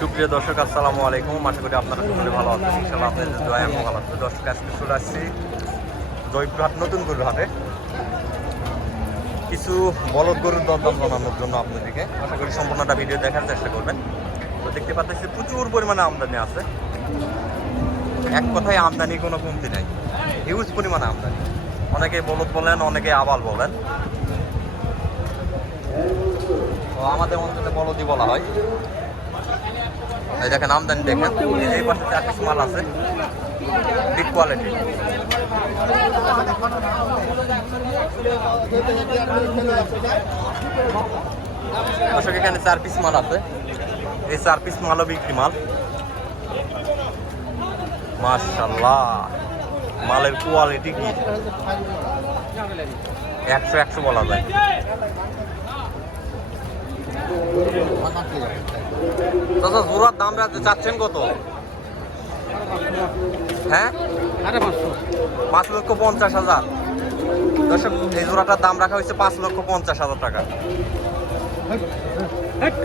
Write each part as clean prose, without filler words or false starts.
সুপ্রিয় দর্শক, আসসালামু আলাইকুম। আশা করি আপনারা সকলে ভালো আছেন। ইনশাআল্লাহ আপনাদের দোয়ায় আমি ভালো আছি। দর্শক, আজকে চলে আসছি জয়পুরহাট, নতুন গরুহাটে কিছু বলদ গরুর দরদাম জানানোর জন্য আপনাদেরকে। আশা করি সম্পূর্ণটা ভিডিও দেখার চেষ্টা করবেন। তো দেখতে পাচ্ছি প্রচুর পরিমাণে আমদানি আছে। এক কথায় আমদানি কোনো কমতি নাই, হিউজ পরিমাণে আমদানি। অনেকে বলদ বলেন, অনেকে আবাল বলেন। তো আমাদের অঞ্চলে বলদই বলা হয়। এই দেখেন আমদানি, দেখেন এই পাশে 4 পিস মাল আছে, বিগ কোয়ালিটি। দর্শক, এখানে 4 পিস মাল আছে। এই 4 পিস মালও বিক্রি মাল। মাশাআল্লাহ, মালের কোয়ালিটি কি 100 বলা যায়। দাদা, জোড়ার দাম চাচ্ছেন কত? হ্যাঁ, 5,50,000। দর্শক, এই জোড়াটার দাম রাখা হয়েছে 5,50,000 টাকা।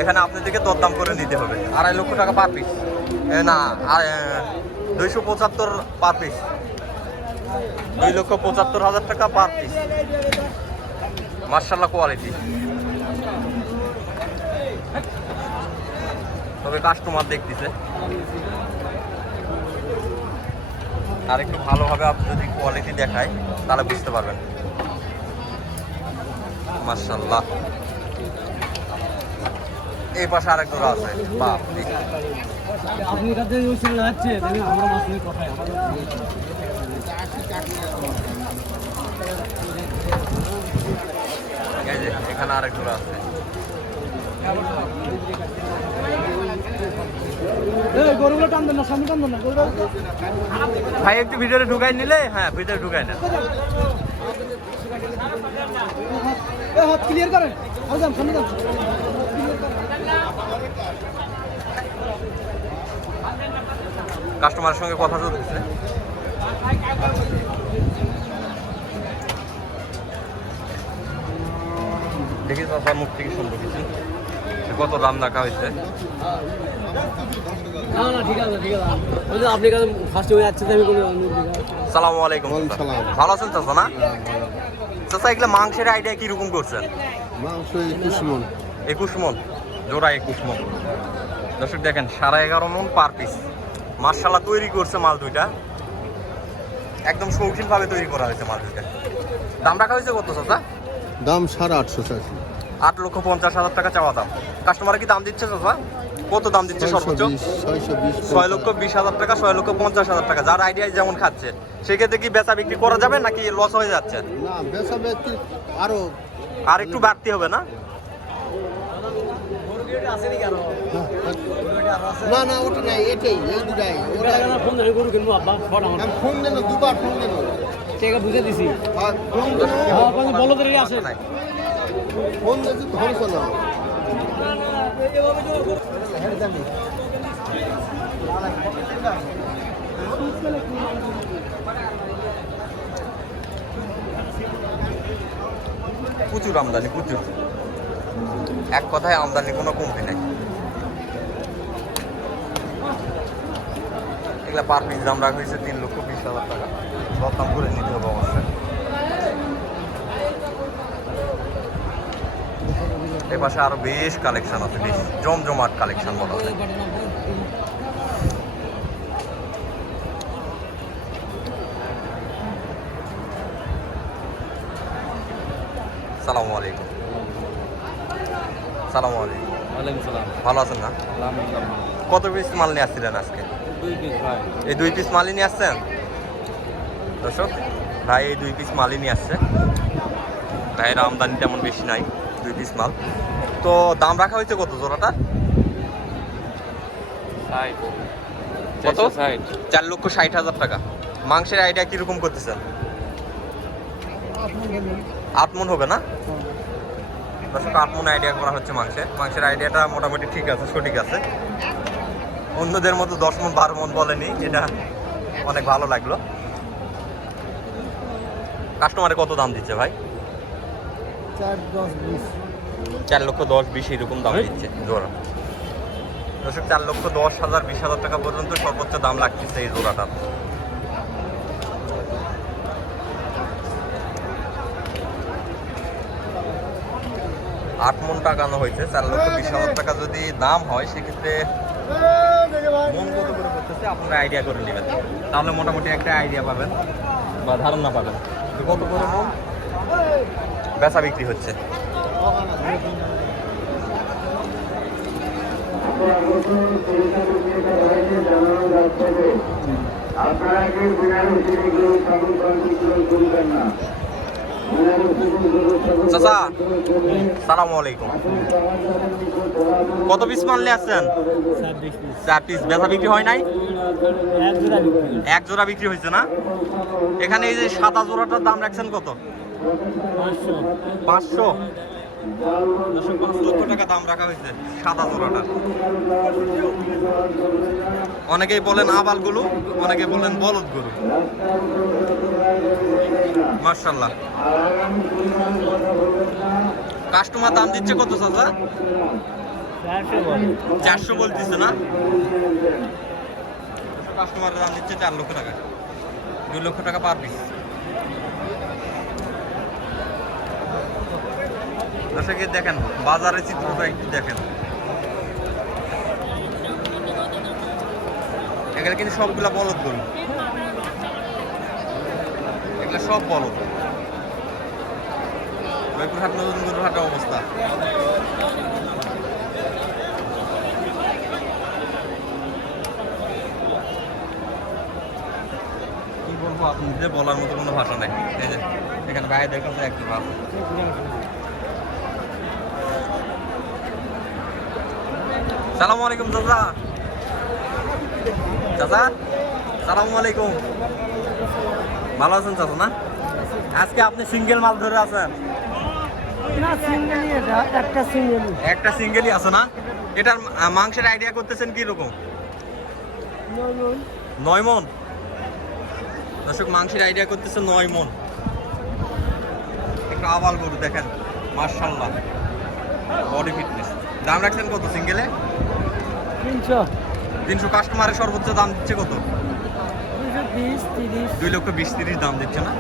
এখানে আপনাদেরকে দরদাম করে নিতে হবে। 2.5 লক্ষ টাকা পার পিস, না 275 পার পিস, 2,75,000 টাকা পার পিস। মাশাআল্লাহ, কোয়ালিটি। তবে কাস্টমার দেখতেছে, আর একটু ভালোভাবে আপনি যদি কোয়ালিটি দেখায় তাহলে বুঝতে পারবেন। মাশাআল্লাহ, এই পাশে আরেক জোড়া আছে। বাপ, এই যে এখানে আরেক জোড়া আছে। ভাই, একটু ভিডিওতে ঢুকাই নিলে। হ্যাঁ, ভিডিও ঢুকাই না। কাস্টমারের সঙ্গে কথা চলতেছে। দেখি চাষার মুখ থেকে শুনবো কিছু, কত দাম রাখা হয়েছে। সালামু আলাইকুম। ভালো আছেন চাচা? না চাচা, এগুলো মাংসের আইডিয়া কিরকম করছেন? মাংস 21 মণ। 21 মণ জোড়া, 21 মণ। দর্শক দেখেন, 11.5 মণ পার পিস। মাশাআল্লাহ, তৈরি করছে মাল দুইটা, একদম শৌখিনভাবে তৈরি করা হয়েছে মাল দুইটা। দাম রাখা হয়েছে কত চাচা? দাম 850 চাইছি। 8,50,000 টাকা চাওয়া দাম। কাস্টমার কি দাম দিচ্ছে চাচা? কত দাম দিচ্ছে সর্বোচ্চ? 6,20,000 টাকা, 6,50,000 টাকা। যার আইডিয়ায় যেমন খাচ্ছে, সেক্ষেত্রে কি বেচা বিক্রি করা যাবে নাকি লস হয়ে যাচ্ছে? না, বেচা বিক্রি আর একটু বাড়তি হবে না? না না, ওটা নাই, এটাই, এই দুটাই। ফোন দেন, গরু কিনবো আব্বা। ফোন দেন, দুবার ফোন দেন। টাকা বুঝে দিছি। ফোন দেন, বলো তো আসে নাই। ফোন দেন, ধ্বংস না। প্রচুর আমদানি, প্রচুর। এক কথায় আমদানি কোনো কমতি নেই। এগুলা পার পিস দাম রাখা হয়েছে 3,20,000 টাকা। দরদাম করে নিতে হবে অবশ্যই। এ পাশে আরো বেশ কালেকশন আছে, বেশ জমজমাট কালেকশন বলা হয়। সালামু আলাইকুম। সালামু আলাইকুম। ওয়ালাইকুম সালাম। ভালো আছেন না? কত পিস মাল নিয়ে আসছিলেন আজকে? 2 পিস ভাই। এই 2 পিস মালই নিয়ে আসছেন? দর্শক, ভাই এই 2 পিস মালই নিয়ে আসছে। ভাইয়ের আমদানি তেমন বেশি নাই, 2 পিস মাল। তো দাম রাখা হয়েছে কত জোড়াটা? কত? 4,60,000 টাকা। মাংসের আইডিয়া কিরকম করতেছেন? 8 মণ হবে না? দর্শক, 8 মণ আইডিয়া করা হচ্ছে মাংসের আইডিয়াটা মোটামুটি ঠিক আছে, সঠিক আছে। অন্যদের মতো 10 মণ 12 মণ বলেনি, এটা অনেক ভালো লাগলো। কাস্টমারে কত দাম দিচ্ছে ভাই? 4, 10, 20। 4,10,20,000 এরকম দাম দিচ্ছে জোড়া। দর্শক 4,10,000 20,000 টাকা পর্যন্ত সর্বোচ্চ দাম লাগতেছে এই জোড়াটা। 8 মন টাকানো হয়েছে। 4,20,000 টাকা যদি দাম হয় সেক্ষেত্রে মন কত করে করতেছে আপনারা আইডিয়া করে নেবেন, তাহলে মোটামুটি একটা আইডিয়া পাবেন বা ধারণা পাবেন যে কত করে মন বেচা বিক্রি হচ্ছে। চাচা সালামু আলাইকুম, কত পিস মানলে আসছেন? 4 পিস। বেচা বিক্রি হয় নাই? এক জোড়া বিক্রি হয়েছে না? এখানে এই যে সাদা জোড়াটার দাম রাখছেন কত? 500। 5 লক্ষ টাকা দাম রাখা হয়েছে সাদা জোড়াটা। অনেকেই বলেন আবাল গরু, অনেকে বলেন বলদ গরু। মাশাআল্লাহ। কাস্টমার দাম দিচ্ছে কত চাচা? 400 বলতেছে না? কাস্টমারের দাম দিচ্ছে 4 লক্ষ টাকা, 2 লক্ষ টাকা পার পিস। দর্শক দেখেন বাজারের চিত্রটা একটু দেখেন, এখানে কিন্তু সবগুলা বলদ গরু, এগুলো সব বলদ। জয়পুরহাট নতুন গরুহাটের অবস্থা। কি বলবো আপনাদের, বলার মতো কোনো ভাষা নাই। এই যে এখানে গায়ে দেখেন তো একটু ভাব। সালামু আলাইকুম চাচা। চাচা সালামু আলাইকুম, ভালো আছেন চাচা? না আজকে আপনি সিঙ্গেল মাল ধরে আছেন? একটা সিঙ্গেলই আছে না? এটার মাংসের আইডিয়া করতেছেন কি রকম? 9 মন। দর্শক মাংসের আইডিয়া করতেছে 9 মন। একটা আবাল গরু দেখেন, মাশাআল্লাহ, বডি ফিটনেস। দাম রাখছেন কত সিঙ্গেলে? 300। কাস্টমারের সর্বোচ্চ দাম দিচ্ছে কত? 2,20,30 দাম দিচ্ছে না?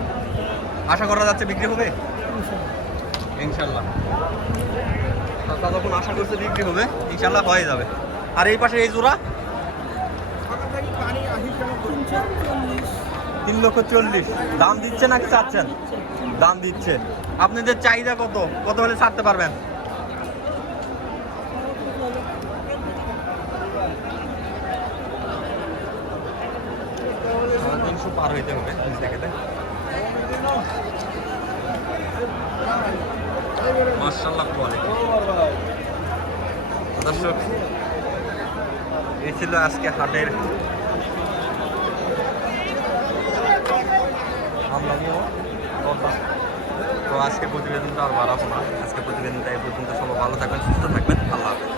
আশা করা যাচ্ছে বিক্রি হবে ইনশাল্লাহ। যখন আশা করছে বিক্রি হবে ইনশাল্লাহ হয়ে যাবে। আর এই পাশে এই জোড়া 3,40,000 দাম দিচ্ছে নাকি চাচ্ছেন? দাম দিচ্ছে। আপনাদের চাহিদা কত, কত হলে ছাড়তে পারবেন? 300 পার হইতে হবে দেখে। মাশাআল্লাহ কোয়ালিটি। দর্শক এই ছিল আজকে হাটের তো আজকে প্রতিবেদনটা আর বাড়াবো না। আজকে প্রতিবেদনটা এই পর্যন্ত। সবাই ভালো থাকবেন, সুস্থ থাকবেন, আল্লাহ হাফেজ।